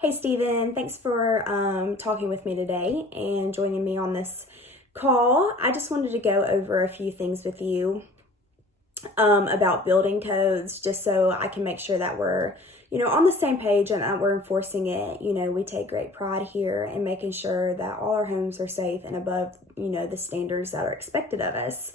Hey Stephen, thanks for talking with me today and joining me on this call. I just wanted to go over a few things with you about building codes just so I can make sure that we're, on the same page and that we're enforcing it. We take great pride here in making sure that all our homes are safe and above, the standards that are expected of us.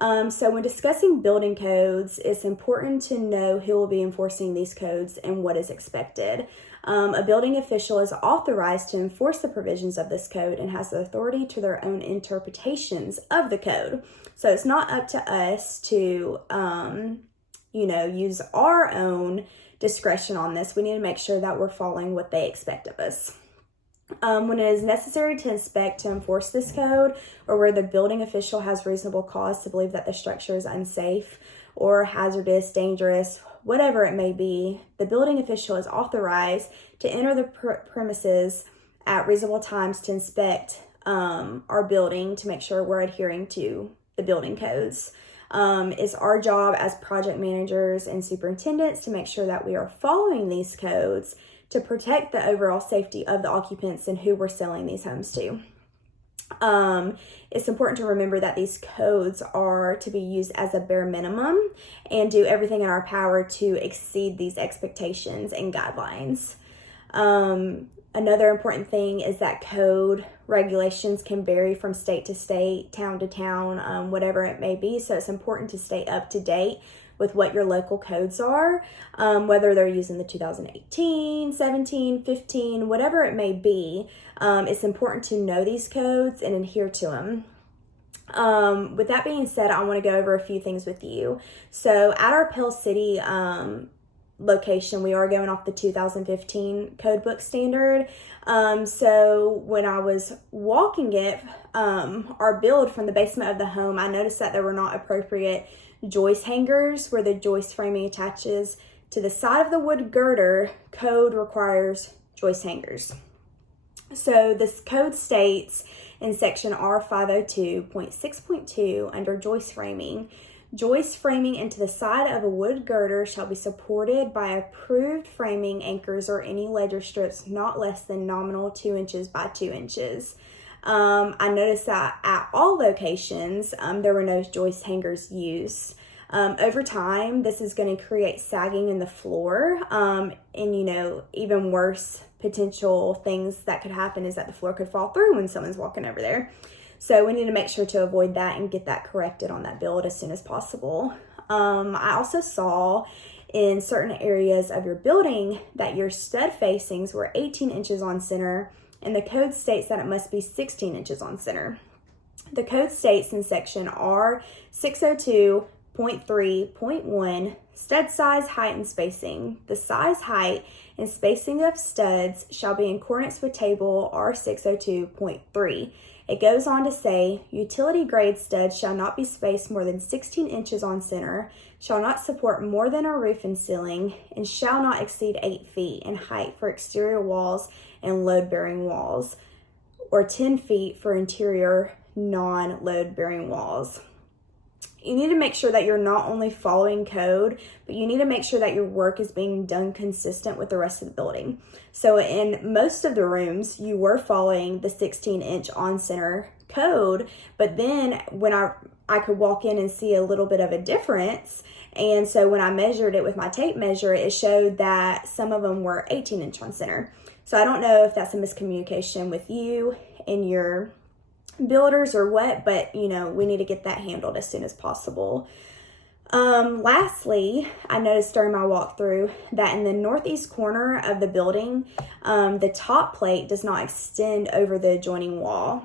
So when discussing building codes, it's important to know who will be enforcing these codes and what is expected. A building official is authorized to enforce the provisions of this code and has the authority to their own interpretations of the code. So it's not up to us to, use our own discretion on this. We need to make sure that we're following what they expect of us. When it is necessary to inspect to enforce this code, or where the building official has reasonable cause to believe that the structure is unsafe or hazardous, dangerous, whatever it may be, the building official is authorized to enter the premises at reasonable times to inspect our building to make sure we're adhering to the building codes. It's our job as project managers and superintendents to make sure that we are following these codes to protect the overall safety of the occupants and who we're selling these homes to. It's important to remember that these codes are to be used as a bare minimum and do everything in our power to exceed these expectations and guidelines. Another important thing is that code regulations can vary from state to state, town to town, whatever it may be. So it's important to stay up to date with what your local codes are, whether they're using the 2018, 17, 15, whatever it may be. It's important to know these codes and adhere to them. With that being said, I want to go over a few things with you. So at our Pell City location, we are going off the 2015 code book standard. So when I was walking it, our build from the basement of the home, I noticed that there were not appropriate joist hangers where the joist framing attaches to the side of the wood girder. Code requires joist hangers. So this code states in section R502.6.2 under joist framing into the side of a wood girder shall be supported by approved framing anchors or any ledger strips not less than nominal 2 inches by 2 inches. I noticed that at all locations, there were no joist hangers used. Over time, this is going to create sagging in the floor, and even worse potential things that could happen is that the floor could fall through when someone's walking over there. So we need to make sure to avoid that and get that corrected on that build as soon as possible. I also saw in certain areas of your building that your stud facings were 18 inches on center, and the code states that it must be 16 inches on center. The code states in section R602.3.1, stud size, height, and spacing. The size, height, and spacing of studs shall be in accordance with table R602.3. It goes on to say, utility grade studs shall not be spaced more than 16 inches on center, shall not support more than a roof and ceiling, and shall not exceed 8 feet in height for exterior walls and load-bearing walls, or 10 feet for interior non-load-bearing walls. You need to make sure that you're not only following code, but you need to make sure that your work is being done consistent with the rest of the building. So in most of the rooms, you were following the 16-inch on-center code, but then when I could walk in and see a little bit of a difference, and so when I measured it with my tape measure, it showed that some of them were 18-inch on center. So I don't know if that's a miscommunication with you and your builders or what, but we need to get that handled as soon as possible. Lastly, I noticed during my walkthrough that in the northeast corner of the building, the top plate does not extend over the adjoining wall.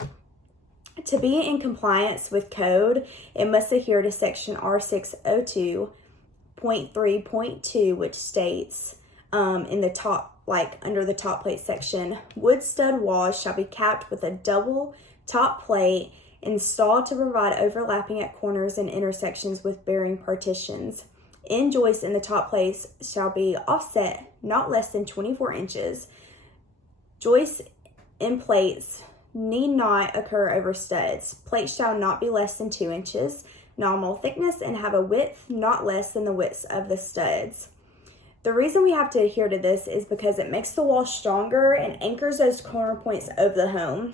To be in compliance with code, it must adhere to section R602.3.2, which states in the top, under the top plate section, wood stud walls shall be capped with a double top plate installed to provide overlapping at corners and intersections with bearing partitions. End joists in the top plates shall be offset not less than 24 inches. Joists in plates need not occur over studs. Plates shall not be less than 2 inches nominal thickness and have a width not less than the width of the studs. The reason we have to adhere to this is because it makes the wall stronger and anchors those corner points of the home.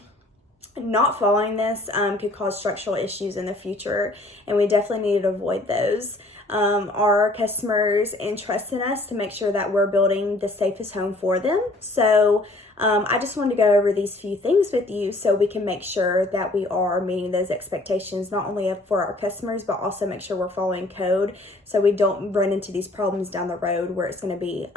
Not following this could cause structural issues in the future, and we definitely need to avoid those. Our customers entrust in us to make sure that we're building the safest home for them. So I just wanted to go over these few things with you so we can make sure that we are meeting those expectations, not only for our customers, but also make sure we're following code so we don't run into these problems down the road where it's going to be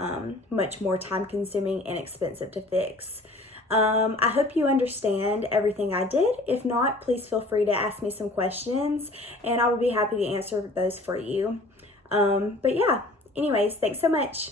much more time consuming and expensive to fix. I hope you understand everything I did. If not, please feel free to ask me some questions and I will be happy to answer those for you. But yeah, anyways, thanks so much.